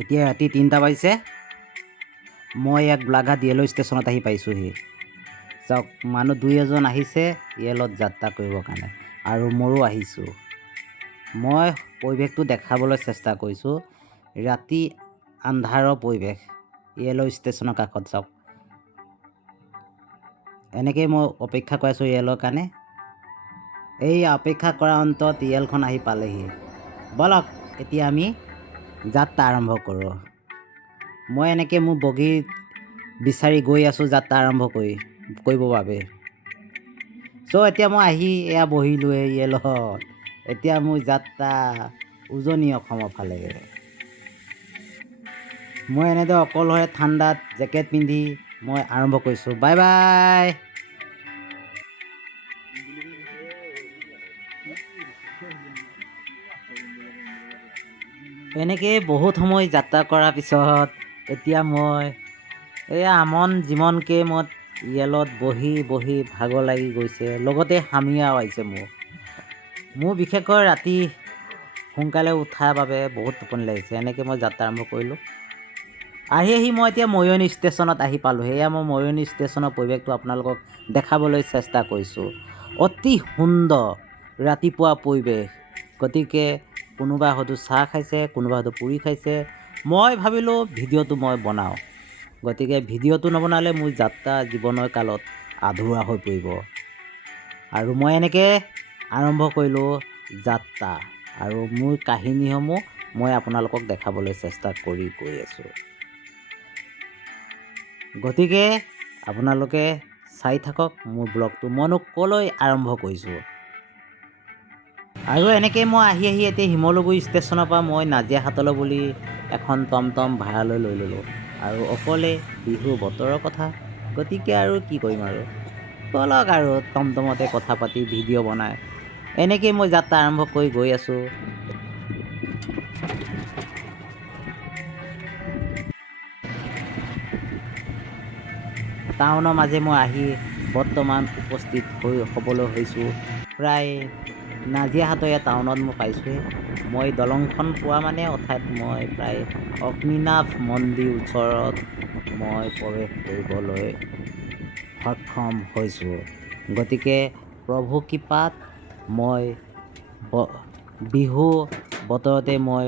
এতিয়া ৰাতি ৩টা বাজিছে। মই ইয়াক গোলাঘাট ৰেলৱে ষ্টেচনত আহি পাইছোঁহি। চাওক, মানুহ দুই এজন আহিছে ৰেলত যাত্ৰা কৰিবৰ কাৰণে, আৰু ময়ো আহিছোঁ। মই পৰিৱেশটো দেখাবলৈ চেষ্টা কৰিছোঁ। ৰাতি আন্ধাৰৰ পৰিৱেশ, ৰেলৱে ষ্টেচনৰ কাষত চাওক। এনেকৈয়ে মই অপেক্ষা কৰি আছোঁ ৰেলৰ কাৰণে। এই অপেক্ষা কৰা অন্তত ৰেলখন আহি পালেহি। বলক এতিয়া আমি যাত্ৰা আৰম্ভ কৰোঁ। মই এনেকৈ মোৰ বগীত বিচাৰি গৈ আছোঁ যাত্ৰা আৰম্ভ কৰিবৰ বাবে। এতিয়া মই আহি এয়া বহিলোঁহে ৰেলত। এতিয়া মোৰ যাত্ৰা উজনি অসমৰ ফালে। মই এনেদৰে অকলশৰে ঠাণ্ডাত জেকেট পিন্ধি মই আৰম্ভ কৰিছোঁ। Bye bye. এনেকৈ বহুত সময় যাত্ৰা কৰাৰ পিছত এতিয়া মই এয়া আমন জিমনকৈ মই ৰেলত বহি বহি ভাগৰ লাগি গৈছে, লগতে হামিয়াও আহিছে মোৰ বিশেষকৈ ৰাতি সোনকালে উঠাৰ বাবে বহুত টোপনি লাগিছে। এনেকৈ মই যাত্ৰা আৰম্ভ কৰিলোঁ। আহি মই এতিয়া মৰিয়নি ষ্টেচনত আহি পালোঁ। সেয়া মই মৰিয়নি ষ্টেচনৰ পৰিৱেশটো আপোনালোকক দেখাবলৈ চেষ্টা কৰিছোঁ। অতি সুন্দৰ ৰাতিপুৱা পৰিৱেশ। গতিকে কোনোবা হয়তো চাহ খাইছে, কোনোবা হয়তো পুৰি খাইছে। মই ভাবিলোঁ ভিডিঅ'টো মই বনাওঁ। গতিকে ভিডিঅ'টো নবনালে মোৰ যাত্ৰা জীৱনৰ কালত আধৰুৱা হৈ পৰিব। আৰু মই এনেকৈ আৰম্ভ কৰিলোঁ যাত্ৰা, আৰু মোৰ কাহিনীসমূহ মই আপোনালোকক দেখাবলৈ চেষ্টা কৰি গৈ আছোঁ। গতিকে আপোনালোকে চাই থাকক মোৰ ব্লগটো, মইনো ক'লৈ আৰম্ভ কৰিছোঁ। আৰু এনেকৈ মই আহি এতিয়া শিমলুগুৰি ষ্টেচনৰ পৰা মই নাজিৰাহাটলৈ বুলি এখন টমটম ভাড়ালৈ লৈ ল'লোঁ। আৰু অকলে বিহু বতৰৰ কথা, গতিকে আৰু কি কৰিম আৰু, ব'লক আৰু টমটমতে কথা পাতি ভিডিঅ' বনাই এনেকৈ মই যাত্ৰা আৰম্ভ কৰি গৈ আছোঁ। টাউনৰ মাজে মই আহি বৰ্তমান উপস্থিত হ'বলৈ হৈছোঁ প্ৰায় নাজিৰাহাটৰ টাউনত মই পাইছোঁহে। মই দলংখন পোৱা মানে অৰ্থাৎ মই প্ৰায় অগ্নিনাভ মন্দিৰ ওচৰত মই প্ৰৱেশ কৰিবলৈ সক্ষম হৈছোঁ। গতিকে প্ৰভু কৃপাত মই বিহু বতৰতে মই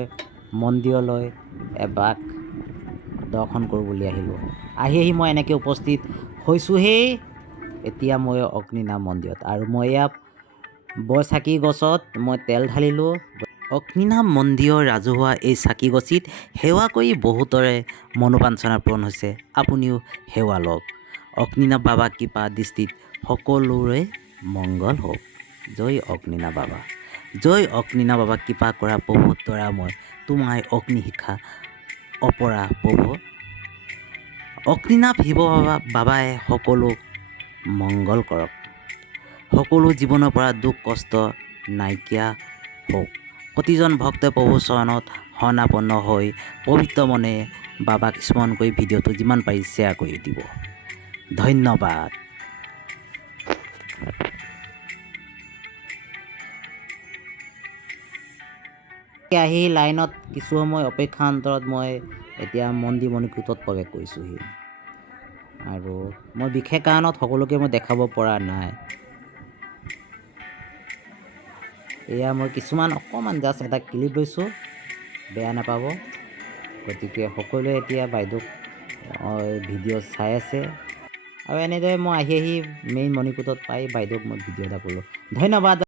মন্দিৰলৈ এবাক দৰ্শন কৰোঁ বুলি আহিলোঁ। আহি মই এনেকৈ উপস্থিত হৈছোঁহেই এতিয়া মই অগ্নিনাভ মন্দিৰত। আৰু মই এয়া বৰচাকি গছত মই তেল ঢালিলোঁ। অগ্নিনাভ মন্দিৰৰ ৰাজহুৱা এই চাকি গছিত সেৱা কৰি বহুতৰে মনোবাঞ্ছনা পূৰণ হৈছে। আপুনিও সেৱা লওক। অগ্নিনাভ বাবা কৃপা দৃষ্টিত সকলোৰে মংগল হওক। জয় অগ্নিনাভ বাবা, জয় অগ্নিনাভ বাবা। কৃপা কৰা প্ৰভু দয়াময়, তোমাৰ অগ্নিশিখা অপৰা প্ৰভু। অগ্নিনাভ শিৱ বাবাই সকলো মংগল কৰক। সকলো জীৱনৰ পৰা দুখ কষ্ট নাইকিয়া হওক। প্ৰতিজন ভক্তই প্ৰভুৰ চৰণত শৰণাপন্ন হৈ পবিত্ৰ মনে বাবাক স্মৰণ কৰি ভিডিঅ'টো যিমান পাৰি শ্বেয়াৰ কৰি দিব। ধন্যবাদ। আহি লাইনত কিছু সময় অপেক্ষা অন্তৰত মই এতিয়া মন্দিৰ মণিকূটত প্ৰৱেশ কৰিছোঁহি। আৰু মই বিশেষ কাৰণত সকলোকে মই দেখাব পৰা নাই। এয়া মই কিছুমান অকণমান জাষ্ট এটা ক্লিপ লৈছোঁ, বেয়া নাপাব। গতিকে সকলোৱে এতিয়া বাইদেউক ভিডিঅ' চাই আছে। আৰু এনেদৰে মই আহি মেইন মণিকূটত পাই বাইদেউক মই ভিডিঅ' এটা কৰিলোঁ। ধন্যবাদ।